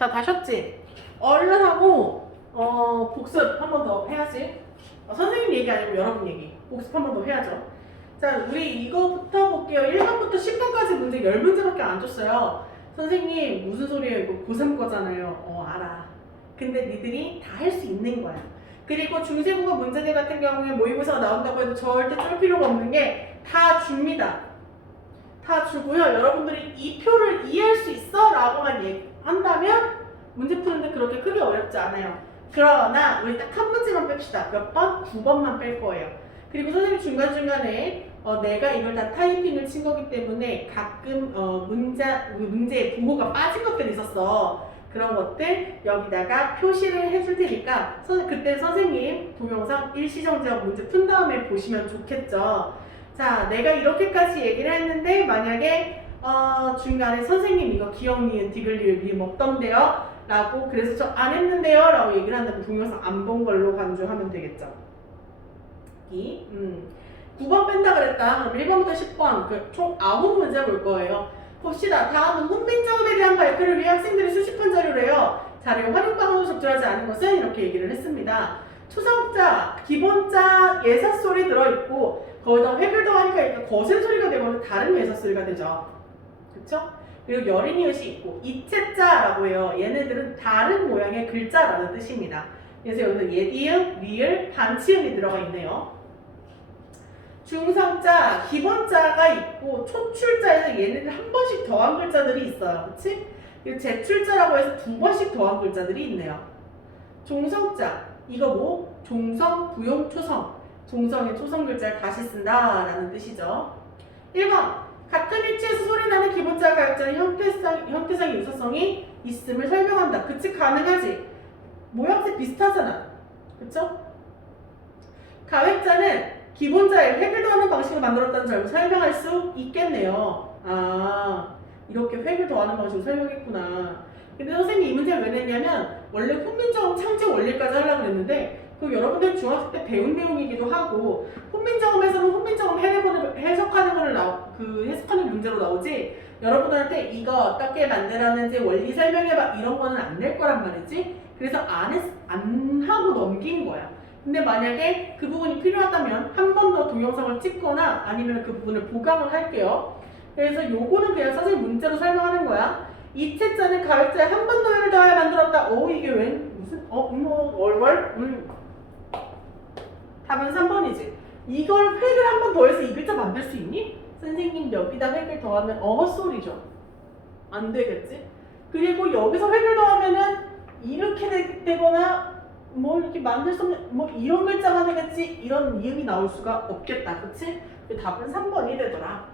자, 다셨지? 얼른 하고, 어, 복습 한 번 더 해야지. 어, 선생님 얘기 아니고 여러분 얘기. 복습 한 번 더 해야죠. 자, 우리 이거부터 볼게요. 1번부터 10번까지 문제 10문제밖에 안 줬어요. 선생님, 무슨 소리예요? 이거 고3 거잖아요. 어, 알아. 근데 니들이 다 할 수 있는 거야. 그리고 중세국어 문제들 같은 경우에 모의고사가 나온다고 해도 절대 쫄 필요가 없는 게 다 줍니다. 다 주고요. 여러분들이 이 표를 이해할 수 있어? 라고만 얘기 한다면 문제 푸는데 그렇게 크게 어렵지 않아요. 그러나 우리 딱 한 문제만 뺍시다. 몇 번? 9번만 뺄 거예요. 그리고 선생님 중간중간에 어, 내가 이걸 다 타이핑을 친 거기 때문에 가끔 어, 문제, 문제에 부호가 빠진 것들이 있었어. 그런 것들 여기다가 표시를 해줄 테니까 선, 그때 선생님 동영상 일시정지하고 문제 푼 다음에 보시면 좋겠죠. 자, 내가 이렇게까지 얘기를 했는데 만약에 어, 중간에 선생님 이거 기억 니은 디귿 리을 미음 없던데요? 라고 그래서 저 안 했는데요? 라고 얘기를 한다면 동영상 안 본 걸로 간주하면 되겠죠. 이, 음. 9번 뺀다 그랬다. 그럼 1번부터 10번 그 총 9문제 볼 거예요. 봅시다. 다음은 훈민정음에 대한 발표를 위해 학생들이 수집한 자료래요. 자료 활용 방법을 적절하지 않은 것은 이렇게 얘기를 했습니다. 초성자, 기본자, 예사 소리 들어있고 거기다 더하니까 이렇게 거센 소리가 되거나 다른 예사 소리가 되죠. 그쵸? 그리고 열인이엇이 있고 이체자라고 해요. 얘네들은 다른 모양의 글자라는 뜻입니다. 그래서 여기서 예디음, 리을, 반치음이 들어가 있네요. 중성자, 기본자가 있고 초출자에서 얘네들 한 번씩 더한 글자들이 있어요. 그치? 그리고 제출자라고 해서 두 번씩 더한 글자들이 있네요. 종성자, 이거 뭐? 종성, 부용, 초성. 종성의 초성 글자를 다시 쓴다라는 뜻이죠. 1번, 같은 위치에서 소리 나는 기본자 가역자는 형태상, 형태상 유사성이 있음을 설명한다. 그치? 가능하지? 모양새 비슷하잖아. 그쵸? 가획자는 기본자의 획을 더하는 방식을 만들었다는 점을 설명할 수 있겠네요. 아, 이렇게 획을 더하는 방식을 설명했구나. 근데 선생님이 이 문제를 왜 냈냐면, 원래 훈민정음 창제 원리까지 하려고 했는데, 그 여러분들 중학교 때 배운 내용이기도 하고, 훈민정음에서는 훈민정음 해석하는, 거를 나오, 그 해석하는 문제로 나오지, 여러분들한테 이거 어떻게 만들었는지 원리 설명해봐, 이런 거는 안 낼 거란 말이지. 그래서 안, 했, 안 하고 넘긴 거야. 근데 만약에 그 부분이 필요하다면 한 번 더 동영상을 찍거나 아니면 그 부분을 보강을 할게요. 그래서 요거는 그냥 선생님 문제로 설명하는 거야. 이 채자는 가격자에 한 번더 획을 더해 만들었다. 어 이게 웬 무슨 어 음, 어, 월월 음. 답은 3번이지. 이걸 획을 한 번 더해서 이 글자 만들 수 있니? 선생님 여기다 획을 더하면 어 소리죠. 안 되겠지? 그리고 여기서 획을 더하면은 이렇게 되- 되거나 뭐 이렇게 만들 수 없는 뭐 이런 글자가 되겠지 이런 이음이 나올 수가 없겠다 그치? 그 답은 3번이 되더라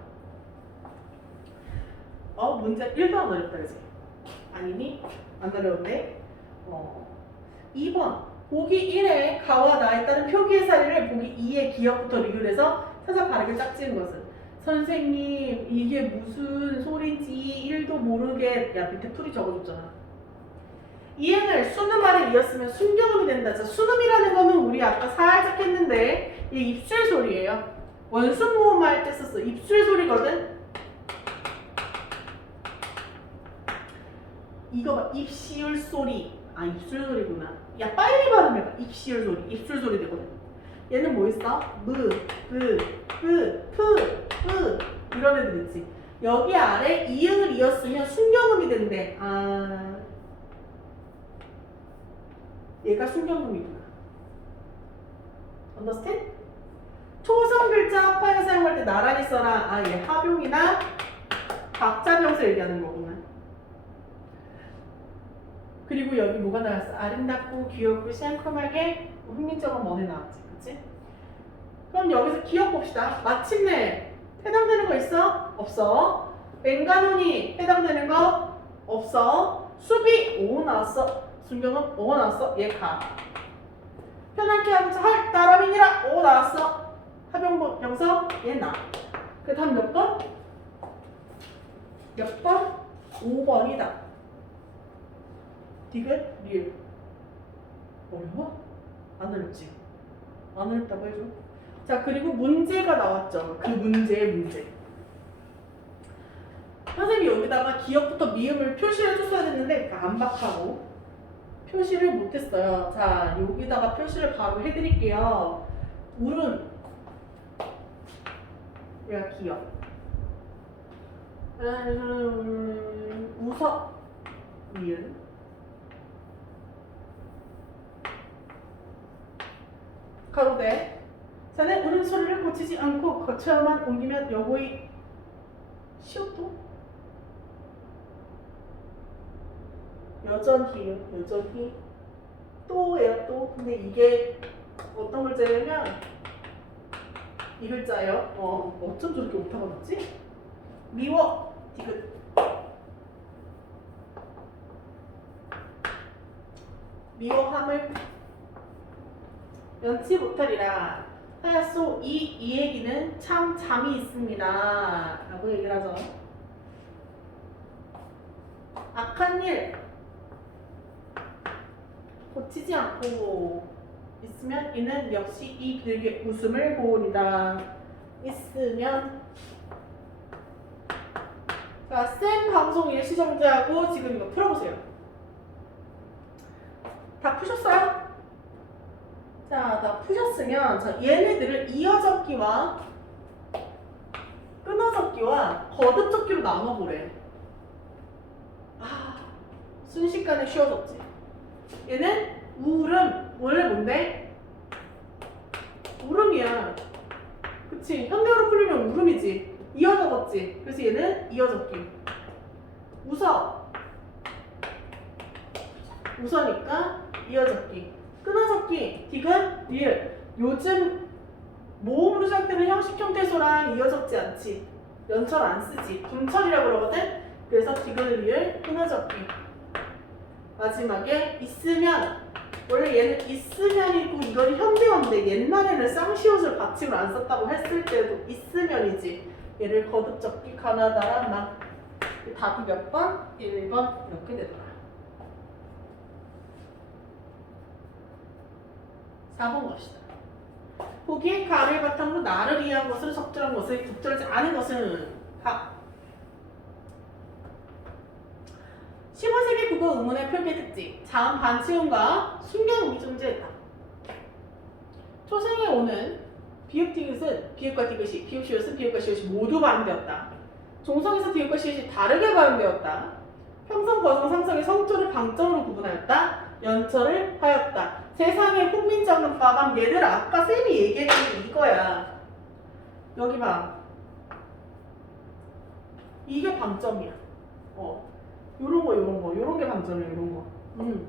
어 문제 1번 어렵다 그지? 아니니? 안 어려운데? 어 2번 보기 1에 가와 나에 따른 표기의 사리를 보기 2의 기억부터 리을해서 찾아 바르게 짝지은 것은 선생님 이게 무슨 소리인지 1도 모르게 야 밑에 풀이 적어줬잖아 이행을 수능 말에 이었으면 순경음이 된다. 자, 수능이라는 거는 우리 아까 살짝 했는데 이 입술 소리예요. 원순 모음 할 때 썼어. 입술 소리거든. 이거 봐. 입시울 소리. 아 입술 소리구나. 야 빨리 발음해봐. 입시울 소리. 입술 소리 되거든. 얘는 뭐 있어? 무, 브, 프, 프, 뿌 이런 애들 있지. 여기 아래 이응을 이었으면 순경음이 된대. 아 얘가 순경음이구나. understand? 초성 글자 합하여 사용할 때 나란히 써라. 아, 얘 합용이나 박자명사 얘기하는 거구나. 그리고 여기 뭐가 나왔어? 아름답고 귀엽고 시한컴하게 훈민정음 원에 나왔지, 그치? 그럼 여기서 기억 봅시다. 마침내 해당되는 거 있어? 없어. 맹간혼이 해당되는 거 없어. 수비 오 나왔어. 순경은 오 나왔어. 얘 가. 편하게 하면서 할 따라민이라 오 나왔어. 합용법 명서 얘 나. 그 다음 몇 번? 몇 번? 5번이다. 디귿 리을. 어려워? 안 어렵지? 안 어렵다고 해줘. 자 그리고 문제가 나왔죠. 그 문제의 문제. 선생님이 여기다가 기억부터 미음을 표시를 해줬어야 됐는데 안박하고 표시를 못했어요. 자, 여기다가 표시를 바로 해드릴게요. 울은 얘가 기억. 음, 웃어 미음. 가로대. 자네 울은 소리를 고치지 않고 거쳐야만 옮기면 여보의 시옷도 여전히 여전히 또예요 또 근데 이게 어떤 글자냐면 이 글자예요. 어 어쩜 저렇게 오타가 났지? 미워 디귿. 미워함을 연치 못하리라. 하야소 이, 이 얘기는 참 잠이 있습니다. 라고 얘기를 하죠. 악한 일 고치지 않고 있으면 이는 역시 이 길게 웃음을 보으리라 있으면 자, 쌤 방송 일시정지하고 지금 이거 풀어보세요. 다 푸셨어요? 푸셨으면 자, 얘네들을 이어적기와 끊어적기와 거듭적기로 나눠보래. 아, 순식간에 쉬워졌지. 얘는 울음. 원래 뭔데? 울음이야. 그치? 현대어로 풀리면 울음이지. 이어적었지. 그래서 얘는 이어적기. 웃어 웃어니까 이어적기. 끊어적기. 디귿 리을 요즘 모음으로 시작되는 형식 형태소랑 이어적지 않지. 연철 안 쓰지. 분철이라고 그러거든? 그래서 디귿 리을 끊어적기. 마지막에 있으면 원래 얘는 있으면이고 이건 현대어인데 옛날에는 쌍시옷을 받침을 안 썼다고 했을 때도 있으면이지. 얘를 거듭 적기 가나다란 막 답이 몇 번? 1번? 이렇게 되더라. 4번 갑시다 보기에 가를 바탕으로 나를 이해한 것은 적절한 것을 적절하지 않은 것은 가 15세기 국어 의문의 표기 특징. 자음 반치음과 순경음이 존재했다. 초생에 오는 비읍 디귿은 비읍과 디귿이 비읍 시옷은 비읍과 시옷이 모두 발음되었다. 종성에서 디귿과 시옷이 다르게 발음되었다. 평성 거성 상성의 성조를 방점으로 구분하였다. 연철을 하였다 세상에 훈민정음 빠밤 얘들 아까 쌤이 얘기했던 게 이거야. 여기 봐. 이게 방점이야. 어. 요런 거 요런 거. 요런 게 방점이야 요런 거. 음.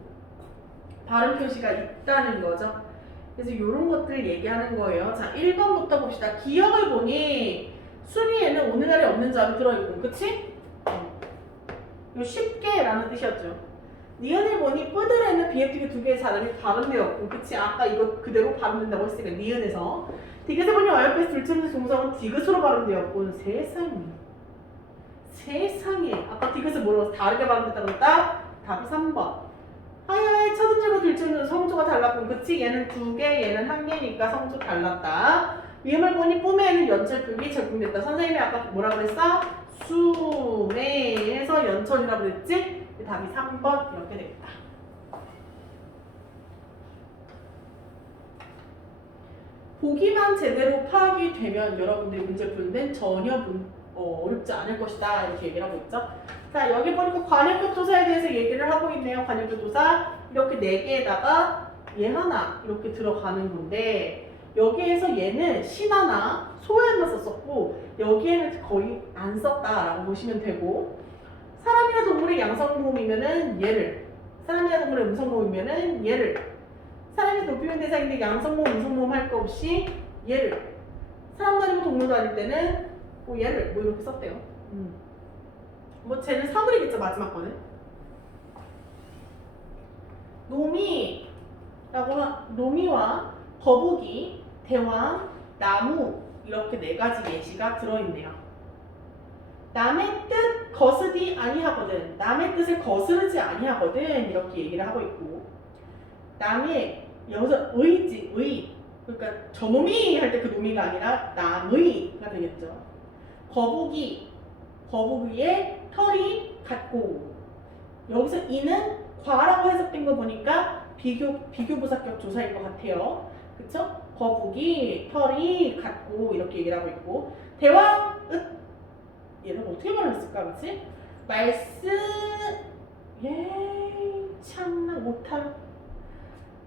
발음 표시가 있다는 거죠. 그래서 요런 것들 얘기하는 거예요. 자 1번부터 봅시다. 기억을 보니 순위에는 오늘날에 없는 점이 들어있고 그치? 어. 요 쉽게 라는 뜻이었죠 니은을 보니 뿌들에는 비읍디귿 두 개의 사람이 발음되었고 그치 아까 이거 그대로 발음된다고 했으니까 니은에서. 디귿을 보니 어여패스 둘째는 동성은 디귿으로 발음되었고 세상에. 세상에. 아까 디귿을 뭐라고 다르게 발음됐다고 했다? 답이 3번. 하야의 첫 음절과 둘째 음절 성조가 달랐고 그치? 얘는 두개 얘는 한 개니까 성조 달랐다. 미음을 보니 뿜에는 연철표기 적용됐다. 선생님이 아까 뭐라 그랬어? 수매에서 연철이라고 그랬지? 답이 3번 이렇게 되겠다 보기만 제대로 파악이 되면 여러분들이 문제 푸는 데는 전혀 문- 어, 어렵지 않을 것이다 이렇게 얘기를 하고 있죠. 자 여기 보니까 관역급 조사에 대해서 얘기를 하고 있네요. 관역급 조사 이렇게 네 개에다가 얘 하나 이렇게 들어가는 건데 여기에서 얘는 신하나 소에만 썼었고 여기에는 거의 안 썼다라고 보시면 되고 사람이나 동물의 양성 모음이면은 얘를 사람이나 동물의 음성 모음이면은 얘를 사람이 높이면 대상인데 양성모음, 음성모음 할 거 없이 얘를 사람도 아니고 동물도 아닐 때는 뭐 얘를 뭐 이렇게 썼대요. 음. 뭐 쟤는 사물이겠죠 마지막 거는. 노미라고 하- 노미와 거북이, 대왕, 나무 이렇게 네 가지 예시가 들어있네요. 남의 뜻 거스디 아니하거든. 남의 뜻을 거스르지 아니하거든. 이렇게 얘기를 하고 있고 남의 여기서 의지 의 그러니까 저놈이 할 때 그 놈이가 아니라 남의가 되겠죠. 거북이 거북이의 털이 같고 여기서 이는 과라고 해석된 거 보니까 비교 비교 부사격 조사인 것 같아요. 그쵸? 거북이 털이 같고 이렇게 얘기를 하고 있고 대왕 읍 얘는 어떻게 말했을까 그치? 말씀 예 참나 못할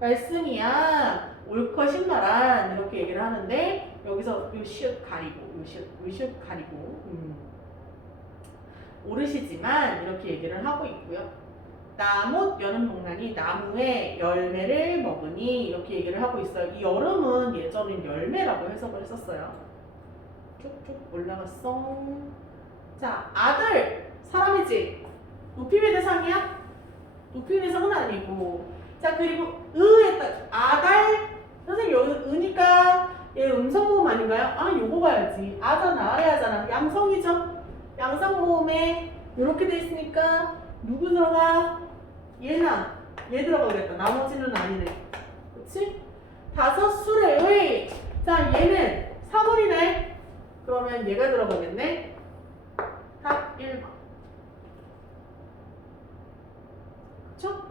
말씀이야 옳고 신나란 이렇게 얘기를 하는데 여기서 요 시옷 가리고 요 시옷 요 시옷 가리고 음. 오르시지만 이렇게 얘기를 하고 있고요. 나무 여름 동란이 나무의 열매를 먹으니 이렇게 얘기를 하고 있어요. 이 여름은 예전엔 열매라고 해석을 했었어요. 쭉쭉 올라갔어. 자, 아들 사람이지. 높임의 대상이야? 높임의 대상은 아니고. 자, 그리고 의에 따 아달 선생님 여기서 의니까 얘 음성 모음 아닌가요? 아, 요거 봐야지. 아잖아, 아래하잖아. 양성이죠. 양성 모음에 이렇게 돼 있으니까 누구 들어가? 얘나 얘 들어가겠다. 나머지는 아니네. 그렇지? 다섯 술의 의. 자, 얘는 3월이네. 그러면 얘가 들어가겠네. 답 1번. 그쵸?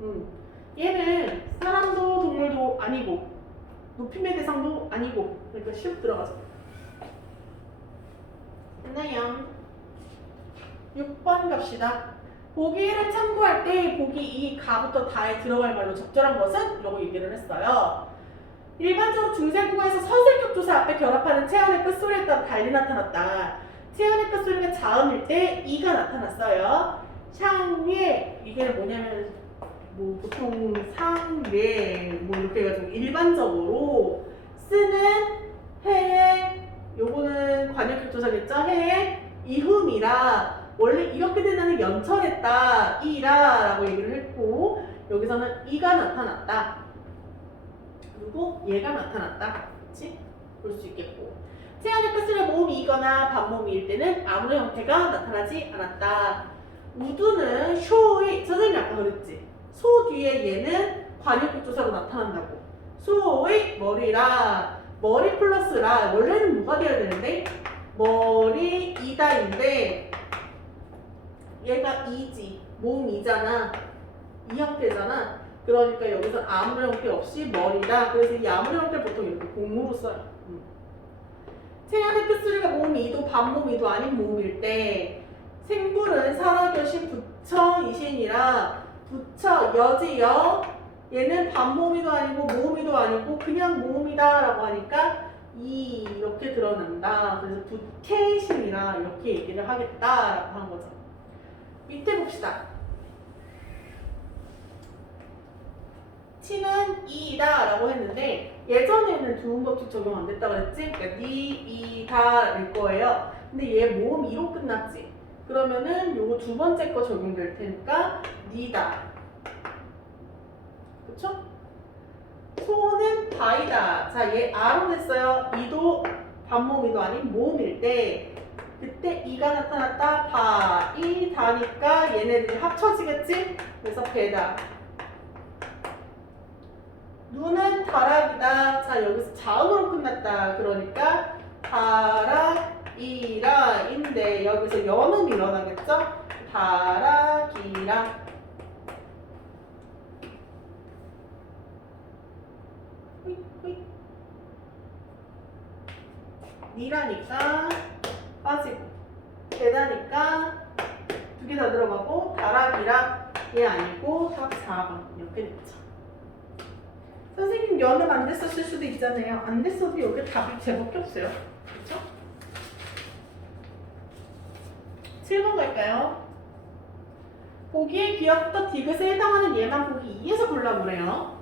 음. 얘는 사람도 동물도 아니고 높임의 대상도 아니고 그러니까 시옷 들어가서 됐나요? 6번 갑시다. 보기를 참고할 때 보기 이 가부터 다에 들어갈 말로 적절한 것은? 라고 얘기를 했어요. 일반적으로 중세국어에서 선생격 조사 앞에 결합하는 체언의 끝소리에 따라 달리 나타났다. 체언의 끝 소리가 자음일 때 이가 나타났어요. 샹예 이게 뭐냐면 뭐 보통 상례 뭐 이렇게 해가지고 일반적으로 쓰는 해에 요거는 관역격 조사겠죠? 해에 이흠이라 원래 이렇게 되는 연철했다 이라라고 얘기를 했고 여기서는 이가 나타났다 그리고 얘가 나타났다 그렇지? 볼 수 있겠고 체안의 끝을 모음이 이거나 반모음일 때는 아무런 형태가 나타나지 않았다. 우두는 쇼의 선생님이 아까 그랬지. 소 뒤에 얘는 관역격 조사로 나타난다고. 소의 머리라. 머리 플러스라. 원래는 뭐가 되어야 되는데? 머리 이다인데 얘가 이지. 모음이잖아. 이 형태잖아. 그러니까 여기서 아무런 형태 없이 머리다. 그래서 이 아무런 형태 보통 이렇게 공무로 써요. 음. 생활의 끝소리가 모음이 이도 반모음이도 아닌 모음일 때 생불은 살아계신 부처 이신이라 부처 여지여 얘는 반모음이도 아니고 모음이도 아니고 그냥 모음이다 라고 하니까 이 이렇게 드러난다. 그래서 부캐신이라 이렇게 얘기를 하겠다 라고 한 거죠. 밑에 봅시다. 치는 이다 라고 했는데 예전에는 두음 법칙 적용 안 됐다 그랬지? 그러니까 니, 이, 다일 거예요. 근데 얘 모음 이로 끝났지. 그러면은 요거 두 번째 거 적용될 테니까 니다. 그쵸? 소는 바이다. 자, 얘 아로 됐어요. 이도 반모음이도 아닌 모음일 때 그때 이가 나타났다. 바, 이, 다니까 얘네들이 합쳐지겠지? 그래서 배다. 눈은 다락이다. 자, 여기서 자음으로 끝났다. 그러니까 다락이라인데 여기서 연음이 일어나겠죠? 다락이라. 니라니까 빠지고 대다니까 두 개 다 들어가고 다락이랑 얘 아니고 답 4번 이렇게 됐죠. 선생님 연음 안 됐었을 수도 있잖아요. 안 됐어도 여기 답이 제밖에 없어요. 그렇죠? 7번 갈까요? 보기의 기억부터 디귿에 해당하는 예만 보기 2에서 골라보래요.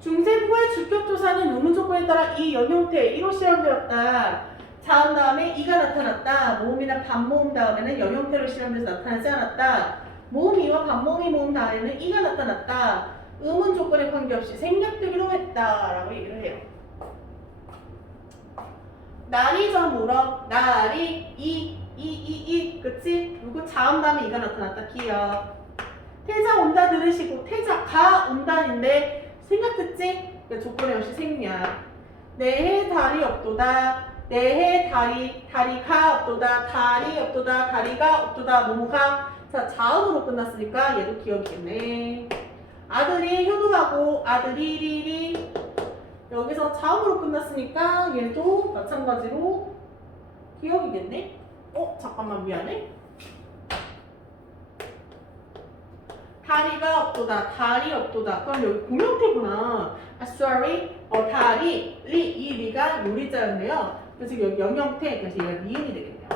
중세국어의 주격조사는 의문 조건에 따라 이 연형태 1호 실험되었다. 자음 다음에 이가 나타났다. 모음이나 반모음 다음에는 연형태로 실험돼서 나타나지 않았다. 모음 이와 반모음이 모음 다음에는 이가 나타났다. 의문 조건에 관계없이 생략되기로 했다라고 얘기를 해요. 날이 저물어 날이 이 이 이 이. 그치? 그리고 자음 다음에 이가 나타났다. 기억 태자 온다 들으시고 태자 가 온다인데 생략됐지? 그러니까 조건에 없이 생략. 내해 달이 없도다. 내해 다리 다리가 없도다. 다리 없도다. 다리가 없도다. 뭐뭐가. 자 자음으로 끝났으니까 얘도 기억이겠네 아들이 효도하고 아들이 리리. 여기서 자음으로 끝났으니까 얘도 마찬가지로 기억이겠네? 어 잠깐만 미안해. 다리가 없도다 다리 없도다. 그럼 여기 공형태구나. 아 sorry. 어 다리 리 이 리가 요리자였네요. 그래서 여기 영형태 그래서 얘가 니은이 되겠네요.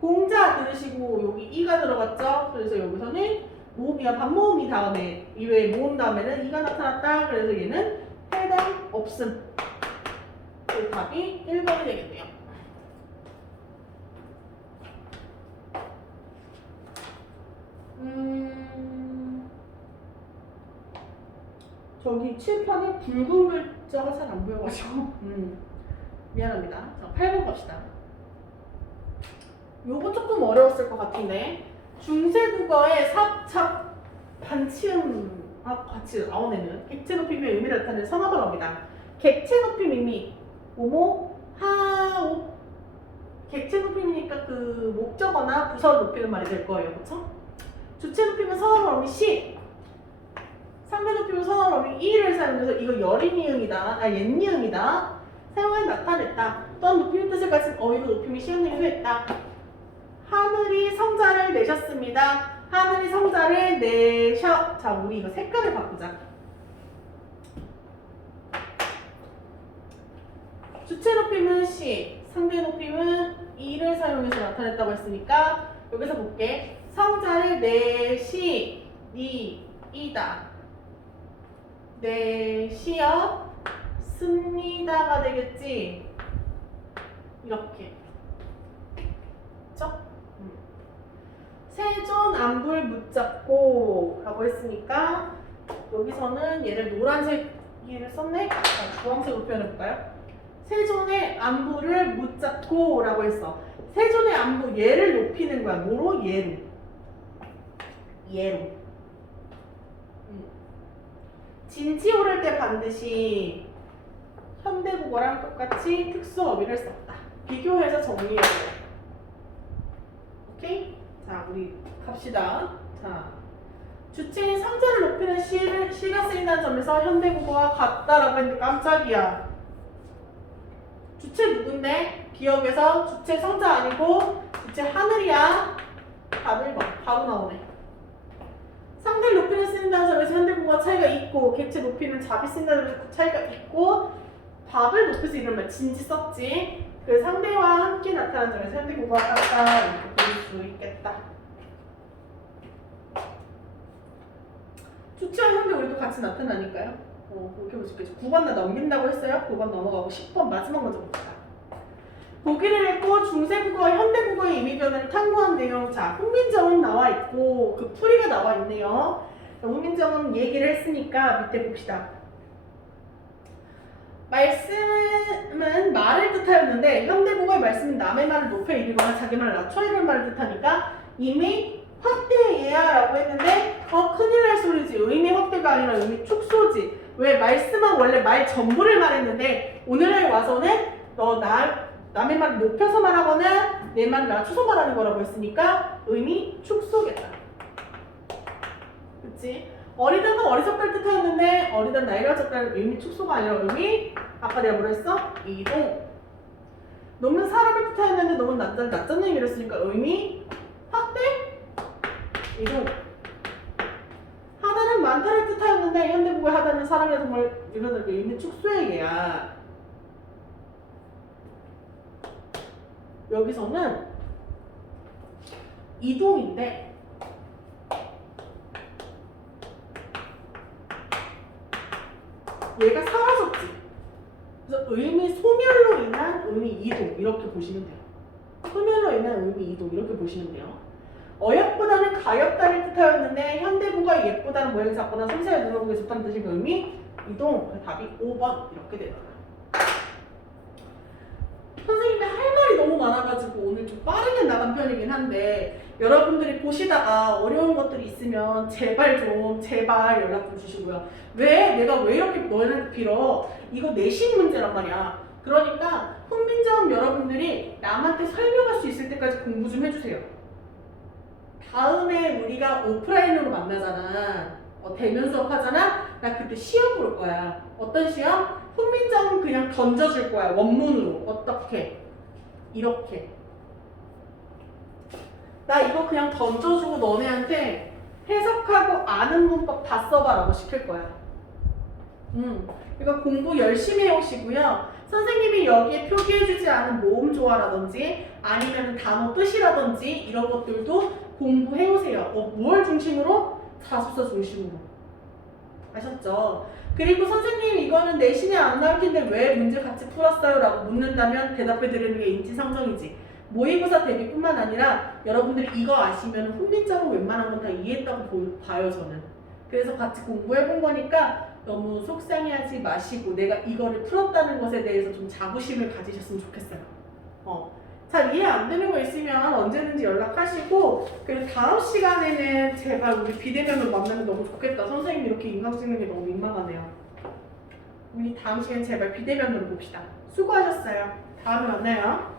공자 들으시고 여기 이가 들어갔죠? 그래서 여기서는 모음이야. 반모음이 다음에 이외에 모음 다음에는 이가 나타났다. 그래서 얘는 해당 없음. 그 답이 1번이 되겠네요. 음 저기 칠판에 붉은 글자가 잘 안 보여가지고. 음. 미안합니다. 자 8번 갑시다. 요거 조금 어려웠을 것 같은데 중세 국어의 삽착 반치음 아 같이 나오네는 객체 높임의 의미를 나타내는 성어발어입니다. 객체 높임 의미 뭐뭐 하오 객체 높임이니까 그 목적어나 부서를 높이는 말이 될 거예요. 그쵸? 주체 높임은 성어발음이 시. 상대 높임은 성어발음이 이를 사용해서 이거 여린이응이다 아 옛니응이다. 사용해 나타냈다. 또한 높임의 뜻을 가진 어휘로 높임이 시연을 했다 하늘이 성자를 내셨습니다. 하늘이 성자를 내셔. 자, 우리 이거 색깔을 바꾸자. 주체 높임은 시, 상대 높임은 이를 사용해서 나타냈다고 했으니까 여기서 볼게. 성자를 내시, 니, 이다. 내시어 습니다가 되겠지. 이렇게. 그쵸? 세존 안불 묻잡고 라고 했으니까 여기서는 얘를 노란색을 썼네? 자, 주황색으로 표현해볼까요? 세존의 안부를 묻잡고 라고 했어 세존의 안부 얘를 높이는 거야 뭐로? 얘로 얘로 음. 진지 오를 때 반드시 현대국어랑 똑같이 특수 어휘를 썼다 비교해서 정리해줘 오케이? 자, 우리 갑시다. 자, 주체인 상자를 높이는 시를, 시가 쓰인다는 점에서 현대국어와 같다라고 했는데 깜짝이야. 주체 누군데? 기억에서 주체 성자 아니고 주체 하늘이야. 답을 봐. 바로 나오네. 상대를 높이는 쓰인다는 점에서 현대국어와 차이가 있고 객체 높이는 잡이 쓰인다는 점에서 차이가 있고 밥을 높일 수 있는 말 진지 썼지. 그 상대와 함께 나타나는 점에서 현대국어가 같다 이렇게 볼수 있겠다. 주체와 현대 우리도 같이 나타나니까요. 어, 그렇게 있겠죠. 9번 나 넘긴다고 했어요. 9번 넘어가고 10번 마지막 먼저 봅시다. 보기를 했고 중세국어, 현대국어의 의미 변화를 탐구한 내용. 자, 훈민정음 나와 있고 그 풀이가 나와 있네요. 자, 훈민정음 얘기를 했으니까 밑에 봅시다. 말씀은 말을 뜻하였는데 현대국어의 말씀은 남의 말을 높여 이르거나 자기 말을 낮춰 이르는 말을 뜻하니까 이미 확대해야라고 했는데 어 큰일 날 소리지. 의미 확대가 아니라 의미 축소지. 왜? 말씀은 원래 말 전부를 말했는데 오늘날 와서는 너 나, 남의 말을 높여서 말하거나 내 말을 낮춰서 말하는 거라고 했으니까 의미 축소겠다. 그치? 어리다는 어리석다를 뜻하였는데 어리다 나이가 적다는 의미 축소가 아니라 의미 아까 내가 뭐라 했어? 이동. 너무 사람을 뜻하였는데 너무 낮다는 낮다는 의미를 쓰니까 의미 확대 이동. 하다는 많다를 뜻하였는데 현대국의 하다는 사람의 정말 이런 의미 축소의 예야. 여기서는 이동인데 얘가 사라졌지. 그래서 의미 소멸로 인한 의미 이동 이렇게 보시면 돼요. 소멸로 인한 의미 이동 이렇게 보시면 돼요. 어약보다는 가엽다를 뜻하였는데 현대국어의 옛보다는 모양이 작거나 섬세하게 늘어보는 게 좋다는 뜻인 의미 이동 그 답이 5번 이렇게 되더라고요. 선생님이 할 말이 너무 좀 빠르게 나간 편이긴 한데 여러분들이 보시다가 어려운 것들이 있으면 제발 좀 제발 연락 좀 주시고요. 왜 내가 왜 이렇게 너희한테 빌어? 이거 내신 문제란 말이야. 그러니까 훈민정음 여러분들이 남한테 설명할 수 있을 때까지 공부 좀 해주세요. 다음에 우리가 오프라인으로 만나잖아. 어, 대면 수업 하잖아. 나 그때 시험 볼 거야. 어떤 시험? 훈민정음 그냥 던져줄 거야. 원문으로. 어떻게? 이렇게. 나 이거 그냥 던져주고 너네한테 해석하고 아는 문법 다 써봐라고 시킬 거야. 음, 그러니까 공부 열심히 해오시고요. 선생님이 여기에 표기해주지 않은 모음 조화라든지 아니면 단어 뜻이라든지 이런 것들도 공부해오세요. 어, 뭘 중심으로? 자습서 중심으로. 아셨죠? 그리고 선생님 이거는 내신에 안 나올 텐데 왜 문제 같이 풀었어요? 라고 묻는다면 대답해 드리는 게 인지상정이지. 모의고사 대비뿐만 아니라 여러분들이 이거 아시면 훈민정음 웬만한 건 다 이해했다고 보- 봐요 저는. 그래서 같이 공부해본 거니까 너무 속상해하지 마시고 내가 이거를 풀었다는 것에 대해서 좀 자부심을 가지셨으면 좋겠어요. 어. 잘 이해 안 되는 거 있으면 언제든지 연락하시고 그리고 다음 시간에는 제발 우리 비대면으로 만나면 너무 좋겠다. 선생님 이렇게 인강 찍는 게 너무 민망하네요. 우리 다음 시간에 제발 비대면으로 봅시다. 수고하셨어요. 다음에 만나요.